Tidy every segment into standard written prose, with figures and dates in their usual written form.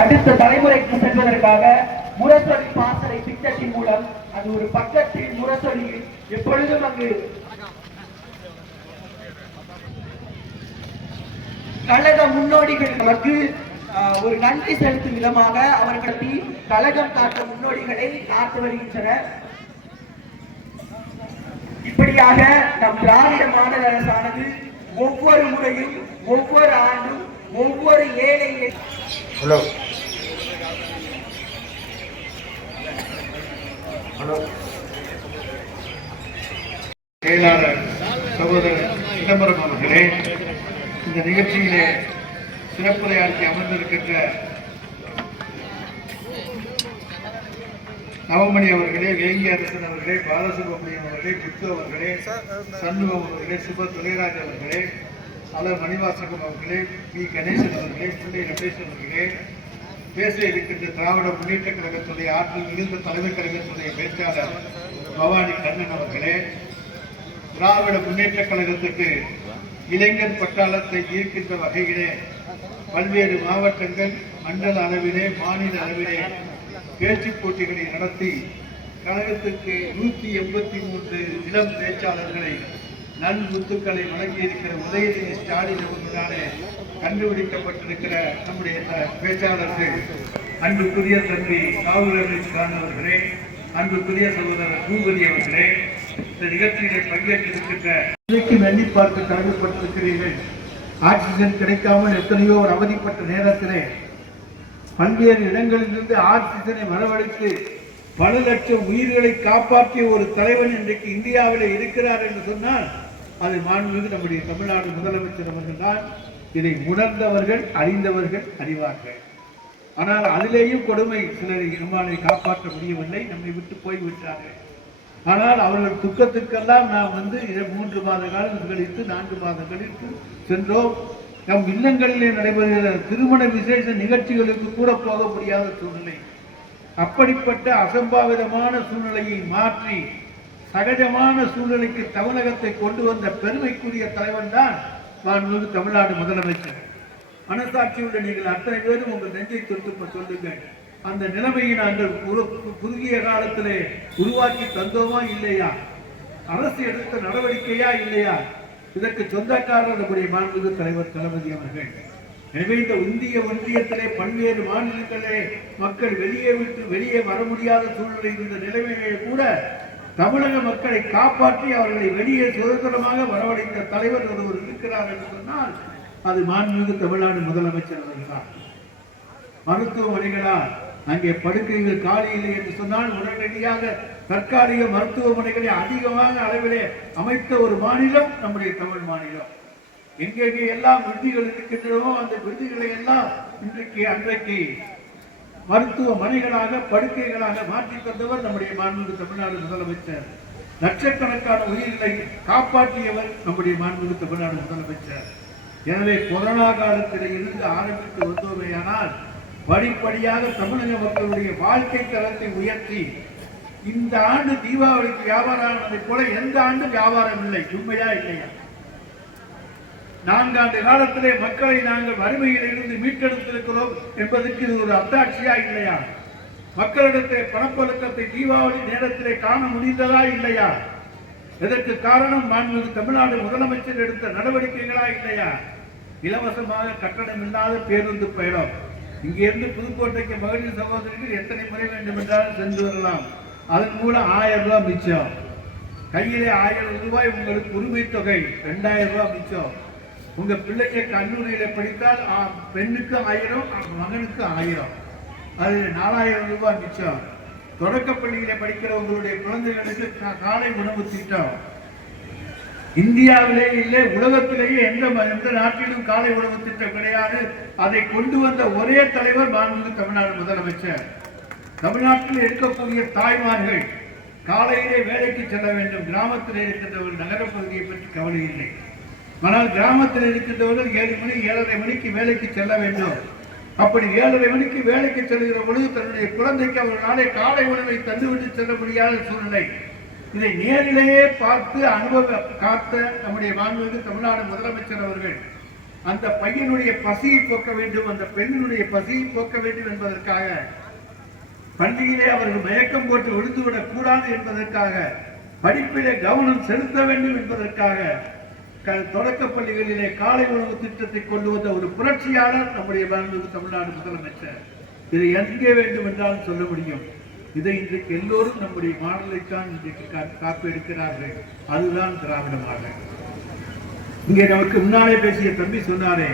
அடுத்த தலைமுறைக்கு செல்வதற்காக முரசொலி பாசறை திட்டத்தின் மூலம் அது ஒரு பக்கத்தில் முரசொலியில் எப்பொழுதும் அங்கு கழக முன்னோடிகள் நமக்கு ஒரு நன்றி செலுத்தும் விதமாக அவர்களுக்கு கழகம் காட்ட முன்னோடிகளை காத்து வருகின்றனர். இப்படியாக நம் திராவிட மாடல் அரசானது ஒவ்வொரு முறையும் ஒவ்வொரு ஆண்டும் ஒவ்வொரு ஏழை செயலாளர் சகோதரர் சிதம்பரம் அவர்களே, இந்த நிகழ்ச்சியிலே சிறப்புரையாற்றி அமர்ந்திருக்கின்ற நவமணி அவர்களே, வேங்கி அரசன் அவர்களே, பாலசுப்ரமணியம் அவர்களே, புத்து அவர்களே, சண்முகம் அவர்களே, சுப துரைராஜ் அவர்களே, அலர் மணிவாசகம் அவர்களே, பி கணேசன் அவர்களே, பிள்ளை ரமேஷ் அவர்களே, பேச இருக்கின்ற திராவிட முன்னேற்ற கழகத்துடைய ஆற்றல் மிகுந்த தலைவர் கழகத்துடைய பேச்சாளர் பவானி கண்ணன் அவர்களே, திராவிட முன்னேற்ற கழகத்துக்கு இளைஞர் பட்டாளத்தை ஈர்க்கின்ற வகையிலே பல்வேறு மாவட்டங்கள், மண்டல அளவிலே, மாநில அளவிலே பேச்சுப் போட்டிகளை நடத்தி கழகத்துக்கு 183 இளம் பேச்சாளர்களை நன்முத்துக்களை வழங்கியிருக்கிற உதயநிதி ஸ்டாலின் அவர்களாலே கண்டுபிடிக்கப்பட்டிருக்கிற நம்முடைய பேச்சாளர்கள் அன்புக்குரிய தம்பி ராகுல் ரமேஷ் கான் அவர்களே, அன்புக்குரிய சகோதரர் பூபதி அவர்களே, இந்த நிகழ்ச்சியிலே பங்கேற்றிருக்கின்ற எண்ணி பார்க்க கடமைப்பட்டிருக்கிறீர்கள். ஆக்சிஜன் கிடைக்காமல் எத்தனையோ அவதிப்பட்ட நேரத்திலே பல்வேறு இடங்களிலிருந்து ஆக்சிஜனை வரவழைத்து பல லட்சம் உயிர்களை காப்பாற்றிய ஒரு தலைவன் இன்றைக்கு இந்தியாவில் இருக்கிறார் என்று சொன்னால் அது மாண்புமிகு நம்முடைய தமிழ்நாடு முதலமைச்சர் அவர்கள் தான். இதை உணர்ந்தவர்கள், அறிந்தவர்கள் அறிவார்கள். ஆனால் அதிலேயும் கொடுமை, சிலரை நம்மாலை காப்பாற்ற முடியவில்லை, நம்மை விட்டு போய்விட்டார்கள். ஆனால் அவர்கள் துக்கத்துக்கெல்லாம் நாம் 3 மாத காலம் கழித்து 4 மாதம் கழித்து சென்றோம். நம் இல்லங்களிலே நடைபெறுகிற திருமண விசேஷ நிகழ்ச்சிகளுக்கு கூட போக முடியாத சூழ்நிலை. அப்படிப்பட்ட அசம்பாவிதமான சூழ்நிலையை மாற்றி சகஜமான சூழ்நிலைக்கு தமிழகத்தை கொண்டு வந்த பெருமைக்குரிய தலைவன் தான் மாண்புமிகு தமிழ்நாடு முதலமைச்சர். மனசாட்சியுள்ள நீங்கள் அத்தனை பேரும் உங்கள் நெஞ்சை தொட்டு சொல்லுங்கள். அந்த நிலைமையை நாங்கள் குறுகிய காலத்திலே உருவாக்கி தந்தோமா இல்லையா? அரசு எடுத்த நடவடிக்கையா இல்லையா? இதற்கு சொந்தக்காரர் நம்முடைய மாண்புமிகு தலைவர் தளபதி அவர்கள். எனவே இந்த இந்திய ஒன்றியத்திலே பல்வேறு மாநிலங்களே மக்கள் வெளியே வர முடியாத சூழ்நிலை இருந்த நிலைமையை கூட தமிழக மக்களை காப்பாற்றி அவர்களை வெளியே சுதந்திரமாக வரவழைத்த தலைவர் ஒருவர் இருக்கிறார் என்று சொன்னால் அது மாண்புமிகு தமிழ்நாடு முதலமைச்சர் அவர்களால். மருத்துவமனைகளால் அங்கே படுக்கைகள் காலியில்லை என்று சொன்னால் உடனடியாக தற்காலிக மருத்துவமனைகளை அதிகமாக அளவிலே அமைத்த ஒரு மாநிலம் நம்முடைய தமிழ் மாநிலம். எங்கெங்கே எல்லாம் விடுதிகள் இருக்கின்றனோ அந்த விடுதிகளை எல்லாம் அன்றைக்கு மருத்துவமனைகளாக படுக்கைகளாக மாற்றி தந்தவர் நம்முடைய மாண்புமிகு தமிழ்நாடு முதலமைச்சர். லட்சக்கணக்கான உயிர்களை காப்பாற்றியவர் நம்முடைய மாண்புமிகு தமிழ்நாடு முதலமைச்சர். எனவே கொரோனா காலத்தில் இருந்து ஆரம்பித்து வந்தோமேயானால் படிப்படியாக தமிழக மக்களுடைய வாழ்க்கை தரத்தை உயர்த்தி இந்த ஆண்டு தீபாவளிக்கு வியாபாரம் ஆனதை போல எந்த ஆண்டும் வியாபாரம் இல்லை. உண்மையா இல்லையா? 4 ஆண்டு காலத்திலே மக்களை நாங்கள் வறுமையில் இருந்து மீட்டெடுத்திருக்கிறோம் என்பதற்கு இது ஒரு அத்தாட்சியா இல்லையா? மக்களிடத்தை பணப்பழக்கத்தை தீபாவளி நேரத்திலே காண முடிந்ததா இல்லையா? இதற்கு காரணம் மாண்புமிகு தமிழ்நாடு முதலமைச்சர் எடுத்த நடவடிக்கைகளா இல்லையா? இலவசமாக கட்டணம் இல்லாத பேருந்து பயணம். இங்கிருந்து புதுக்கோட்டைக்கு மகளிர் சகோதரிகள் எத்தனை முறை வேண்டும் என்றாலும் சென்று வரலாம். அதன் மூலம் 1000 ரூபாய் மிச்சம். கையிலே 1000 ரூபாய் உங்களுக்கு உரிமை தொகை 2000 ரூபாய் மிச்சம். உங்க பிள்ளைங்க கல்லூரியில படித்தால் பெண்ணுக்கு 1000, மகனுக்கு 1000, அது 4000 ரூபாய் மிச்சம். தொடக்க பள்ளியில படிக்கிற உங்களுடைய குழந்தைகளுக்கு காலை உணவு திட்டம். இந்தியாவிலே இல்லை, உலகத்திலேயே எந்த நாட்டிலும் காலை உணவு திட்டம் கிடையாது. அதை கொண்டு வந்த ஒரே தலைவர் மாண்புமிகு தமிழ்நாடு முதலமைச்சர். தமிழ்நாட்டில் இருக்கக்கூடிய தாய்மார்கள் காலையிலே வேலைக்கு செல்ல வேண்டும். கிராமத்தில் இருக்கின்றவர்கள் நகரப்பகுதியை பற்றி கவலை இல்லை. ஆனால் கிராமத்தில் இருக்கின்றவர்கள் 7 மணி 7:30 மணிக்கு வேலைக்கு செல்ல வேண்டும். அப்படி 7:30 மணிக்கு வேலைக்கு செல்கிற பொழுது தன்னுடைய குழந்தைக்கு அவர்களாலே காலை உணவை தந்துவிட்டு செல்ல முடியாத சூழ்நிலை. இதை நேரிலேயே பார்த்து காத்த நம்முடைய மாண்புமிகு தமிழ்நாடு முதலமைச்சர் அவர்கள் அந்த பையனுடைய பசியை போக்க வேண்டும், அந்த பெண்ணினுடைய பசியை போக்க வேண்டும் என்பதற்காக, பள்ளியிலே அவர்கள் மயக்கம் போட்டு விழுந்துவிடக் கூடாது என்பதற்காக, படிப்பிலே கவனம் செலுத்த வேண்டும் என்பதற்காக தொடக்க பள்ளிகளிலே காலை உணவு திட்டத்தை கொண்டு வந்த ஒரு புரட்சியாளர் நம்முடைய மாண்புமிகு தமிழ்நாடு முதலமைச்சர். இதை எங்கே வேண்டும் என்றாலும் சொல்ல முடியும். இதை இன்றைக்கு எல்லோரும் நம்முடைய மாடலைத்தான் இன்றைக்கு காப்பு எடுக்கிறார்கள். அதுதான் திராவிட மாடல். இங்கே நமக்கு முன்னாலே பேசிய தம்பி சொன்னாரே,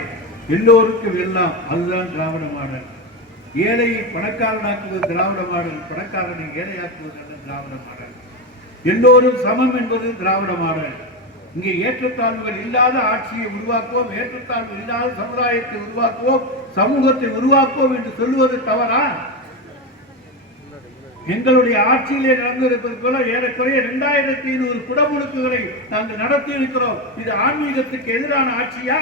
எல்லோருக்கும் எல்லாம், அதுதான் திராவிட மாடல். ஏழையை பணக்காரனாக்குவது திராவிட மாடல், பணக்காரனை ஏழையாக்குவது திராவிட மாடல். எல்லோரும் சமம் என்பது திராவிட மாடல். இங்கே ஏற்றத்தாழ்வுகள் இல்லாத ஆட்சியை உருவாக்குவோம், ஏற்றத்தாழ்வு இல்லாத சமுதாயத்தை உருவாக்குவோம், சமூகத்தை உருவாக்குவோம் என்று சொல்லுவது தவறா? எங்களுடைய ஆட்சியிலே நடந்திருப்பது போல ஏறக்குறைய 2500 குடமுழுக்குகளை நாங்கள் நடத்தி இருக்கிறோம். இது ஆன்மீகத்துக்கு எதிரான ஆட்சியா?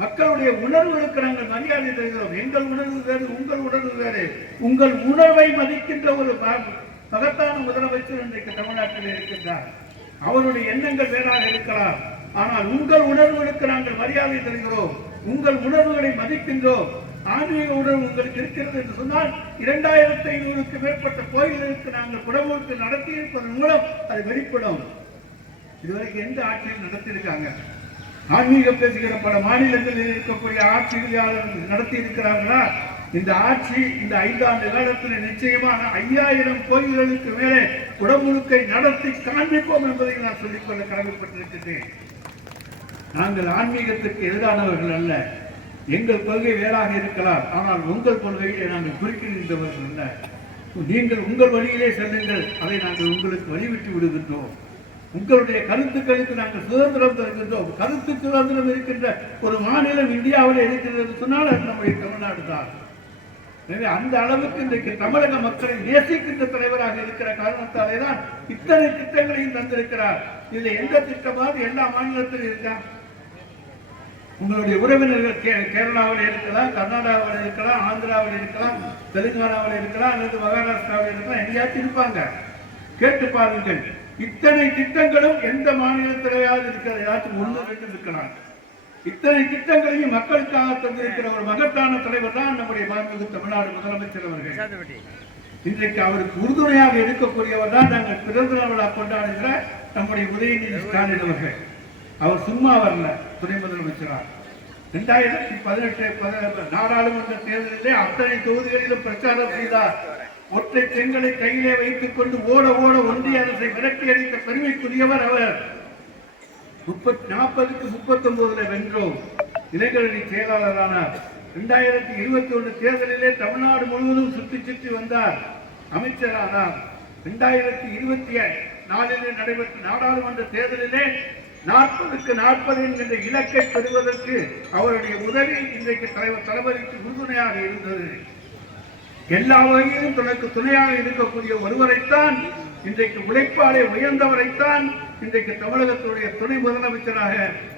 மக்களுடைய உணர்வுகளுக்கு நாங்கள் மரியாதை தருகிறோம். எங்கள் உணர்வு வேறு, உங்கள் உணர்வு வேறு. உங்கள் உணர்வை மதிக்கின்ற ஒரு மகத்தான முதலமைச்சர் இன்றைக்கு தமிழ்நாட்டில் இருக்கின்றார். அவருடைய எண்ணங்கள் வேறாக இருக்கலாம். ஆனால் உங்கள் உணர்வுகளுக்கு நாங்கள் மரியாதை தருகிறோம், உங்கள் உணர்வுகளை மதிக்கின்றோம். ஆன்மீக உணர்வு உங்களுக்கு இருக்கிறது என்று சொன்னால் 2500க்கு மேற்பட்ட கோயில்களுக்கு நாங்கள் குடமுழுக்கு நடத்தி இருப்பதன் மூலம் அது வெளிப்படும். இதுவரைக்கும் எந்த ஆட்சியில் நடத்தியிருக்காங்க? ஆன்மீகம் பேசுகிற பல மாநிலங்களில் இருக்கக்கூடிய ஆட்சியாளர்கள் நடத்தி இருக்கிறார்களா? இந்த ஆட்சி இந்த 5 ஆண்டு காலத்தில் நிச்சயமாக 5000 கோயில்களுக்கு மேலே குடமுழுக்கை நடத்தி காண்பிப்போம் என்பதை நான் சொல்லிக்கொள்ள கடமைப்பட்டிருக்கின்றேன். நாங்கள் ஆன்மீகத்துக்கு எதிரானவர்கள் அல்ல. எங்கள் கொள்கை வேறாக இருக்கலாம், ஆனால் உங்கள் கொள்கையை நாங்கள் குறிக்கின்றவர்கள் அல்ல. நீங்கள் உங்கள் வழியிலே செல்லுங்கள், அதை நாங்கள் உங்களுக்கு வழிவிட்டு விடுகின்றோம். உங்களுடைய கருத்துக்களுக்கு நாங்கள் சுதந்திரம் தருகின்றோம். கருத்து சுதந்திரம் இருக்கின்ற ஒரு மாநிலம் இந்தியாவில் இருக்கிறது சொன்னால் அது நம்முடைய தமிழ்நாடு தான். எனவே அந்த அளவுக்கு இன்றைக்கு தமிழக மக்களை நேசிக்கின்ற தலைவராக இருக்கிற காரணத்தாலே தான் இத்தனை திட்டங்களையும் தந்திருக்கிறார். இதுல எந்த திட்டமாவது எல்லா மாநிலத்திலும் இருக்கா? உங்களுடைய உறவினர்கள் கேரளாவில் இருக்கலாம், கர்நாடகாவில் இருக்கலாம், ஆந்திராவில் இருக்கலாம், தெலுங்கானாவில் இருக்கலாம், அல்லது மகாராஷ்டிராவில் இருக்கலாம், எங்கேயாச்சும் இருப்பாங்க. கேட்டு பாருங்கள். இத்தனை திட்டங்களும் எந்த மாநிலத்திலேயாவது இருக்கிறது? ஏதாச்சும் 1-2 இருக்கலாம். இத்தனை திட்டங்களையும் மக்களுக்காக தந்திருக்கிற ஒரு மகத்தான தலைவர் தான் நம்முடைய மாண்புமிகு தமிழ்நாடு முதலமைச்சர் அவர்கள். இன்றைக்கு அவருக்கு உறுதுணையாக இருக்கக்கூடியவர் தான் நாங்கள் பிறந்த நாள் விழா கொண்டாடுகிற நம்முடைய உதயநிதி ஸ்டாலின் அவர்கள். அவர் சும்மா வரல, துணை முதலமைச்சராக 2018 நாடாளுமன்ற தேர்தலிலே அத்தனை தொகுதிகளிலும் பிரச்சாரம் செய்தார். ஒற்றை செங்கலை கையிலே வைத்துக் கொண்டு ஓட ஓட ஒன்றிய அரசை விரட்டி அடித்த பெருமைக்குரியவர் அவர். 40க்கு 39 வென்றோம். இளைஞரணி செயலாளரானார். 2021 தேர்தலிலே தமிழ்நாடு முழுவதும் சுற்றி வந்தார், அமைச்சரானார். 2024 நடைபெற்ற நாடாளுமன்ற தேர்தலிலே 40க்கு 40 என்கின்ற இலக்கை பெறுவதற்கு அவருடைய உதவி இன்றைக்கு தலைவர் தளபதிக்கு உறுதுணையாக இருந்தது. எல்லா வகையிலும் தனக்கு துணையாக இருக்கக்கூடிய ஒருவரைத்தான், இன்றைக்கு உழைப்பாளே உயர்ந்தவரைத்தான் இன்றைக்கு தமிழகத்துடைய துணை முதலமைச்சராக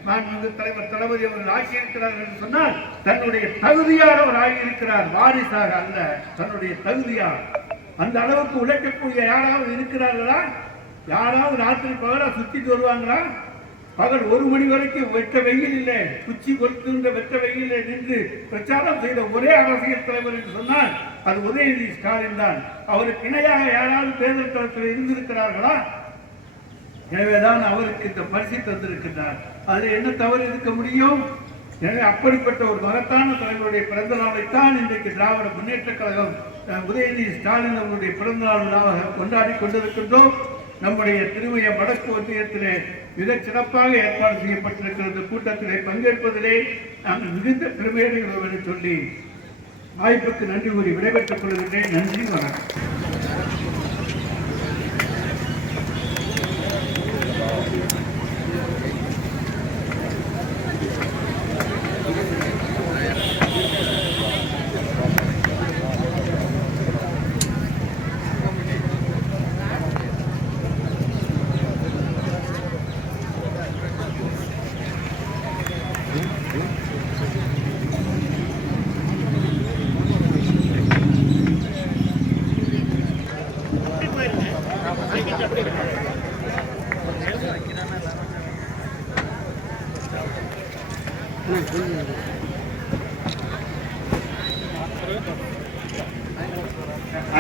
மாண்புமிகு தலைவர் தளபதி அவர்கள் ஆக்கியிருக்கிறார் என்று சொன்னால் தன்னுடைய தகுதியாக அவர் ஆகியிருக்கிறார். வாரிசாக அல்ல, தன்னுடைய தகுதியாக. அந்த அளவுக்கு உழைக்கக்கூடிய யாராவது இருக்கிறார்களா? யாராவது ராத்திரி பகலா சுத்திட்டு வருவாங்களா? பகல் 1 மணி வரைக்கும் வெட்ட வெயில் இல்லை, குச்சி கொளுத்துகின்ற வெட்ட வெயிலே நின்று பிரச்சாரம் செய்த ஒரே அரசியல் தலைவர் என்று சொன்னால் அது உதயநிதி ஸ்டாலின் தான். அவருக்கு இணையாக யாராவது தேர்தல் களத்தில் இருந்திருக்கிறார்களா? எனவேதான் அவருக்கு இந்த பரிசு தந்திருக்கின்றார். அதில் என்ன தவறு இருக்க முடியும்? எனவே அப்படிப்பட்ட ஒரு மகத்தான தலைவருடைய பிறந்த நாளைத்தான் இன்றைக்கு திராவிட முன்னேற்ற கழகம் உதயநிதி ஸ்டாலின் அவருடைய பிறந்த நாளாக கொண்டாடி கொண்டிருக்கின்றோம். நம்முடைய திருமய வடக்கு ஒன்றியத்திலே மிக சிறப்பாக ஏற்பாடு செய்யப்பட்டிருக்கிற இந்த கூட்டத்திலே பங்கேற்பதிலே நாங்கள் மிகுந்த பெருமையடைகிறோம் என்று சொல்லி வாய்ப்புக்கு நன்றி கூறி விடைபெற்றுக் கொள்கின்றேன். நன்றி, வணக்கம்.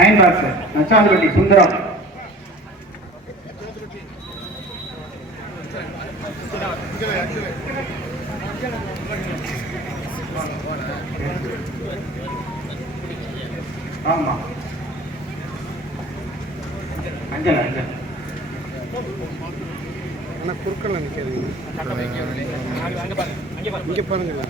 Iron box Nachanthupatti Sundaram. ஆமா அஞ்சல் அஞ்சல் ஆனால் குறுக்கல நிற்காதீங்க, இங்கே பாருங்க.